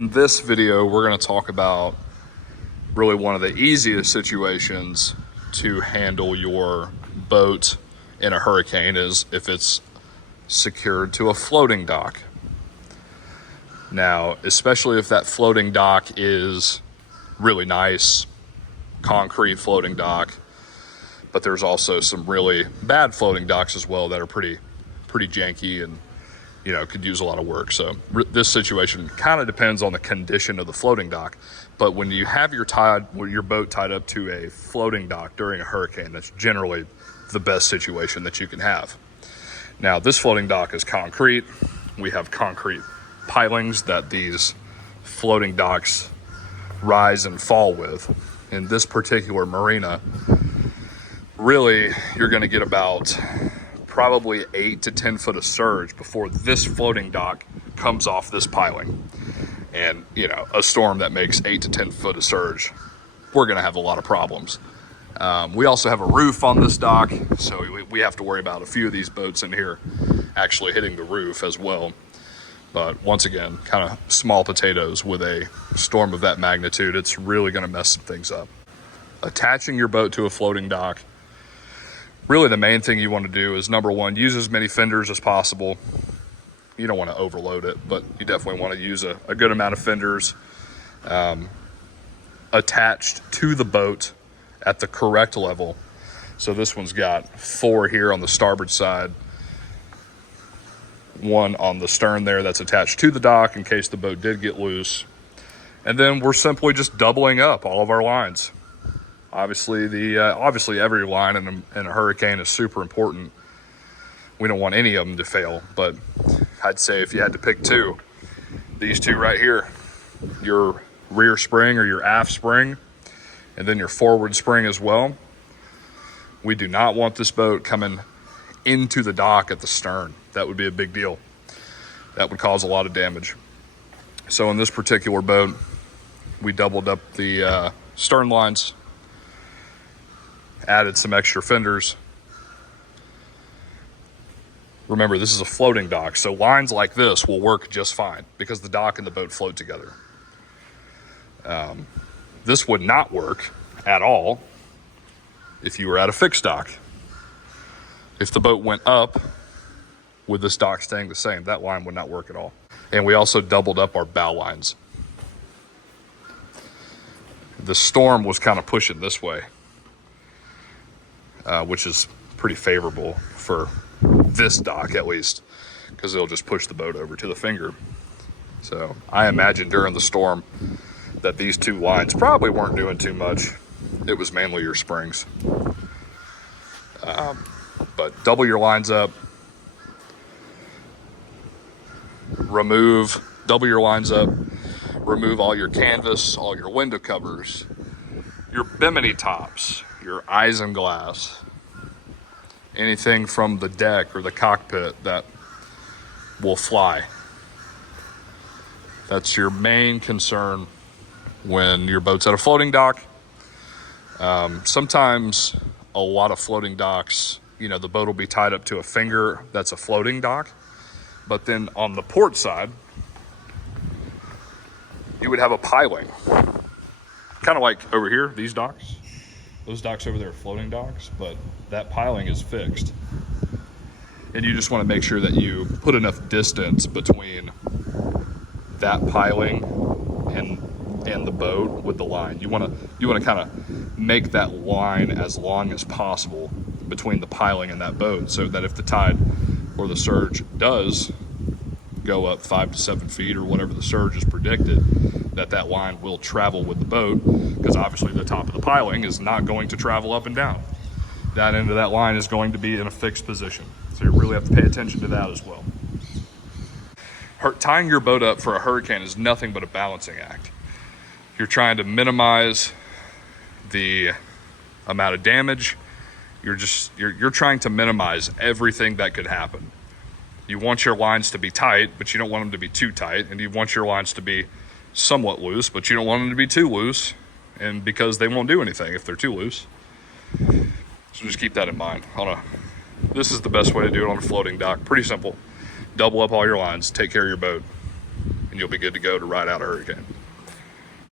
In this video, we're going to talk about really one of the easiest situations to handle your boat in a hurricane is if it's secured to a floating dock. Now, especially if that floating dock is really nice, concrete floating dock, but there's also some really bad floating docks as well that are pretty janky and could use a lot of work. So this situation kind of depends on the condition of the floating dock. But when you have your boat tied up to a floating dock during a hurricane, that's generally the best situation that you can have. Now, this floating dock is concrete. We have concrete pilings that these floating docks rise and fall with. In this particular marina, really, you're going to get about probably 8 to 10 foot of surge before this floating dock comes off this piling. And a storm that makes 8 to 10 foot of surge, we're going to have a lot of problems. We also have a roof on this dock, so we have to worry about a few of these boats in here actually hitting the roof as well. But once again, kind of small potatoes with a storm of that magnitude. It's really going to mess some things up. Attaching your boat to a floating dock, really the main thing you want to do is, number one, use as many fenders as possible. You don't want to overload it, but you definitely want to use a good amount of fenders attached to the boat at the correct level. So this one's got 4 here on the starboard side, 1 on the stern there that's attached to the dock in case the boat did get loose. And then we're simply just doubling up all of our lines. Obviously, every line in a hurricane is super important. We don't want any of them to fail, but I'd say if you had to pick 2, these 2 right here, your rear spring or your aft spring, and then your forward spring as well. We do not want this boat coming into the dock at the stern. That would be a big deal. That would cause a lot of damage. So in this particular boat, we doubled up the stern lines, added some extra fenders. Remember, this is a floating dock, so lines like this will work just fine because the dock and the boat float together. This would not work at all if you were at a fixed dock. If the boat went up with this dock staying the same, that line would not work at all. And we also doubled up our bow lines. The storm was kind of pushing this way, which is pretty favorable for this dock at least, because it'll just push the boat over to the finger. So I imagine during the storm that these 2 lines probably weren't doing too much. It was mainly your springs. But double your lines up. Double your lines up. Remove all your canvas, all your window covers, your bimini tops, your isinglass, anything from the deck or the cockpit that will fly. That's your main concern when your boat's at a floating dock. Sometimes a lot of floating docks, the boat will be tied up to a finger that's a floating dock, but then on the port side, you would have a piling. Kind of like over here, these docks. Those docks over there are floating docks, but that piling is fixed. And you just want to make sure that you put enough distance between that piling and the boat with the line. You want to kind of make that line as long as possible between the piling and that boat, so that if the tide or the surge does go up 5 to 7 feet or whatever the surge is predicted, that line will travel with the boat, because obviously the top of the piling is not going to travel up and down. That end of that line is going to be in a fixed position. So you really have to pay attention to that as well. Tying your boat up for a hurricane is nothing but a balancing act. You're trying to minimize the amount of damage. You're trying to minimize everything that could happen. You want your lines to be tight, but you don't want them to be too tight, and you want your lines to be somewhat loose, but you don't want them to be too loose, and because they won't do anything if they're too loose. So just keep that in mind. This is the best way to do it on a floating dock. Pretty simple. Double up all your lines, take care of your boat, and you'll be good to go to ride out a hurricane.